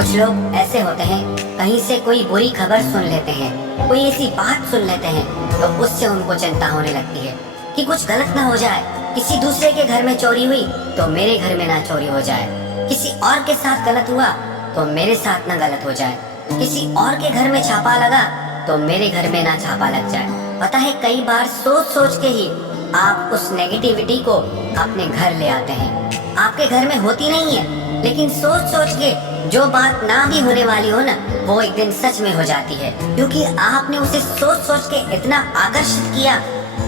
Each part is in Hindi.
कुछ लोग ऐसे होते हैं, कहीं से कोई बुरी खबर सुन लेते हैं, कोई ऐसी बात सुन लेते हैं तो उससे उनको चिंता होने लगती है कि कुछ गलत ना हो जाए। किसी दूसरे के घर में चोरी हुई तो मेरे घर में ना चोरी हो जाए, किसी और के साथ गलत हुआ तो मेरे साथ ना गलत हो जाए, किसी और के घर में छापा लगा तो मेरे घर में ना छापा लग जाए। पता है, कई बार सोच सोच के ही आप उस नेगेटिविटी को अपने घर ले आते हैं। आपके घर में होती नहीं है, लेकिन सोच सोच के जो बात ना भी होने वाली हो ना, वो एक दिन सच में हो जाती है, क्योंकि आपने उसे सोच सोच के इतना आकर्षित किया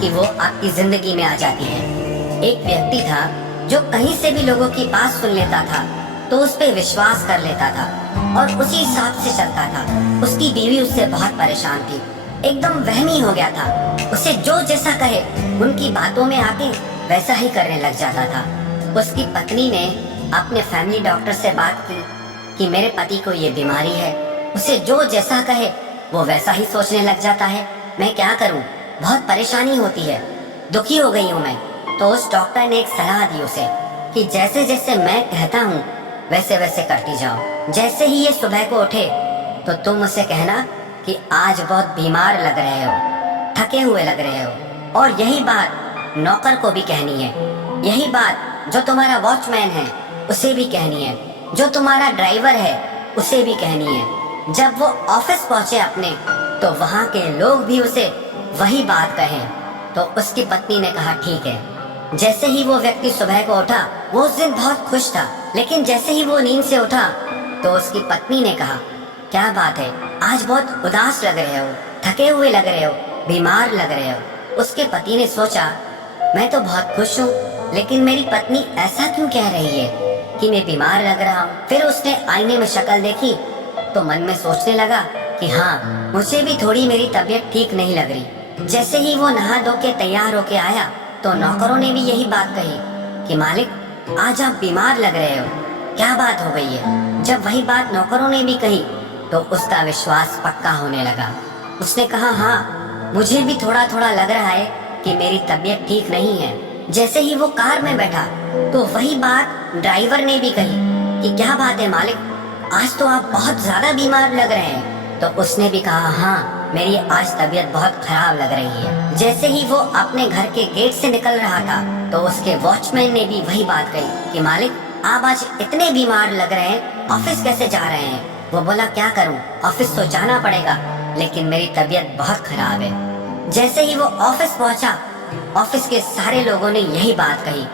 कि वो आपकी जिंदगी में आ जाती है। एक व्यक्ति था जो कहीं से भी लोगों की बात सुन लेता था तो उस पे विश्वास कर लेता था और उसी हिसाब से चलता था। उसकी बीवी उससे बहुत परेशान थी, एकदम वहमी हो गया था। उसे जो जैसा कहे उनकी बातों में आके वैसा ही करने लग जाता था। उसकी पत्नी ने अपने फैमिली डॉक्टर से बात की कि मेरे पति को ये बीमारी है, उसे जो जैसा कहे वो वैसा ही सोचने लग जाता है, मैं क्या करूं, बहुत परेशानी होती है, दुखी हो गई हूं मैं। तो उस डॉक्टर ने एक सलाह दी उसे कि जैसे जैसे मैं कहता हूँ वैसे वैसे करती जाओ। जैसे ही ये सुबह को उठे तो तुम उसे कहना कि आज बहुत बीमार लग रहे हो, थके हुए लग रहे हो, और यही बात नौकर को भी कहनी है, यही बात जो तुम्हारा वॉचमैन है उसे भी कहनी है, जो तुम्हारा ड्राइवर है उसे भी कहनी है। जब वो ऑफिस पहुंचे अपने तो वहाँ के लोग भी उसे वही बात कहें। तो उसकी पत्नी ने कहा ठीक है। जैसे ही वो व्यक्ति सुबह को उठा, वो उस दिन बहुत खुश था, लेकिन जैसे ही वो नींद से उठा तो उसकी पत्नी ने कहा क्या बात है, आज बहुत उदास लग रहे हो, थके हुए लग रहे हो, बीमार लग रहे हो। उसके पति ने सोचा मैं तो बहुत खुश हूँ, लेकिन मेरी पत्नी ऐसा क्यों कह रही है कि मैं बीमार लग रहा हूँ। फिर उसने आईने में शक्ल देखी तो मन में सोचने लगा कि हाँ, मुझे भी थोड़ी मेरी तबीयत ठीक नहीं लग रही। जैसे ही वो नहा धो के तैयार होके आया तो नौकरों ने भी यही बात कही कि मालिक आज आप बीमार लग रहे हो, क्या बात हो गई है। जब वही बात नौकरों ने भी कही तो उसका विश्वास पक्का होने लगा। उसने कहा हाँ, मुझे भी थोड़ा थोड़ा लग रहा है कि मेरी तबीयत ठीक नहीं है। जैसे ही वो कार में बैठा तो वही बात ड्राइवर ने भी कही कि क्या बात है मालिक, आज तो आप बहुत ज्यादा बीमार लग रहे हैं। तो उसने भी कहा हाँ, मेरी आज तबीयत बहुत खराब लग रही है। जैसे ही वो अपने घर के गेट से निकल रहा था तो उसके वॉचमैन ने भी वही बात कही कि मालिक आप आज इतने बीमार लग रहे हैं, ऑफिस कैसे जा रहे हैं। वो बोला क्या करूं, ऑफिस तो जाना पड़ेगा, लेकिन मेरी तबीयत बहुत खराब है। जैसे ही वो ऑफिस पहुंचा, ऑफिस के सारे लोगों ने यही बात कही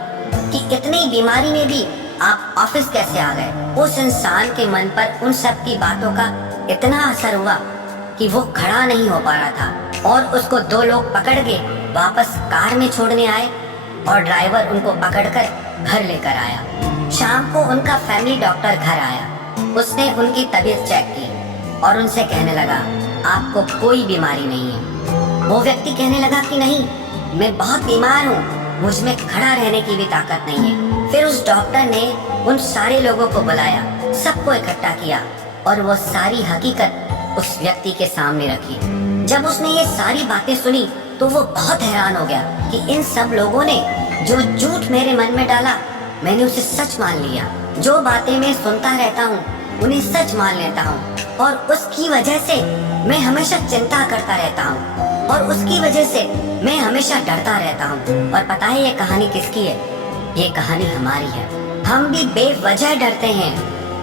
कि इतनी बीमारी में भी आप ऑफिस कैसे आ गए। उस इंसान के मन पर उन सब की बातों का इतना असर हुआ कि वो खड़ा नहीं हो पा रहा था और उसको दो लोग पकड़ के वापस कार में छोड़ने आए और ड्राइवर उनको पकड़कर घर लेकर आया। शाम को उनका फैमिली डॉक्टर घर आया। उसने उनकी तबीयत चेक की और उनसे कहने लगा आपको कोई बीमारी नहीं है। वो व्यक्ति कहने लगा कि नहीं, मैं बहुत बीमार हूँ, मुझ में खड़ा रहने की भी ताकत नहीं है। फिर उस डॉक्टर ने उन सारे लोगों को बुलाया, सबको इकट्ठा किया और वो सारी हकीकत उस व्यक्ति के सामने रखी। जब उसने ये सारी बातें सुनी तो वो बहुत हैरान हो गया कि इन सब लोगों ने जो झूठ मेरे मन में डाला, मैंने उसे सच मान लिया। जो बातें मैं सुनता रहता हूँ उन्हें सच मान लेता हूँ और उसकी वजह से मैं हमेशा चिंता करता रहता हूँ और उसकी वजह से मैं हमेशा डरता रहता हूँ। और पता है ये कहानी किसकी है? ये कहानी हमारी है। हम भी बेवजह डरते हैं,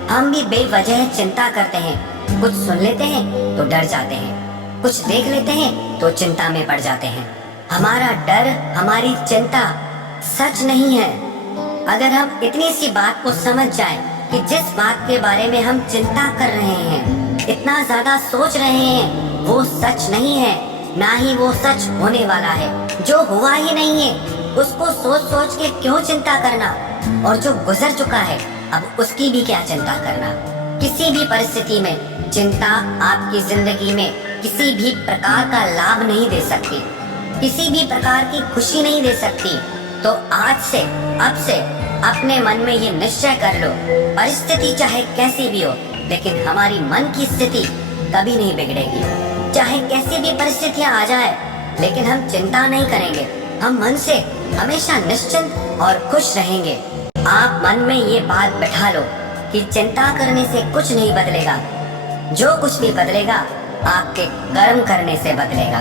हम भी बेवजह चिंता करते हैं। कुछ सुन लेते हैं तो डर जाते हैं, कुछ देख लेते हैं तो चिंता में पड़ जाते हैं। हमारा डर, हमारी चिंता सच नहीं है। अगर हम इतनी सी बात को समझ जाएं कि जिस बात के बारे में हम चिंता कर रहे हैं, इतना ज्यादा सोच रहे हैं, वो सच नहीं है, ना ही वो सच होने वाला है। जो हुआ ही नहीं है उसको सोच सोच के क्यों चिंता करना, और जो गुजर चुका है अब उसकी भी क्या चिंता करना। किसी भी परिस्थिति में चिंता आपकी जिंदगी में किसी भी प्रकार का लाभ नहीं दे सकती, किसी भी प्रकार की खुशी नहीं दे सकती। तो आज से, अब से अपने मन में ये निश्चय कर लो, परिस्थिति चाहे कैसी भी हो, लेकिन हमारी मन की स्थिति कभी नहीं बिगड़ेगी। चाहे कैसी भी परिस्थितियां आ जाए, लेकिन हम चिंता नहीं करेंगे, हम मन से हमेशा निश्चिंत और खुश रहेंगे। आप मन में ये बात बैठा लो कि चिंता करने से कुछ नहीं बदलेगा, जो कुछ भी बदलेगा आपके कर्म करने से बदलेगा।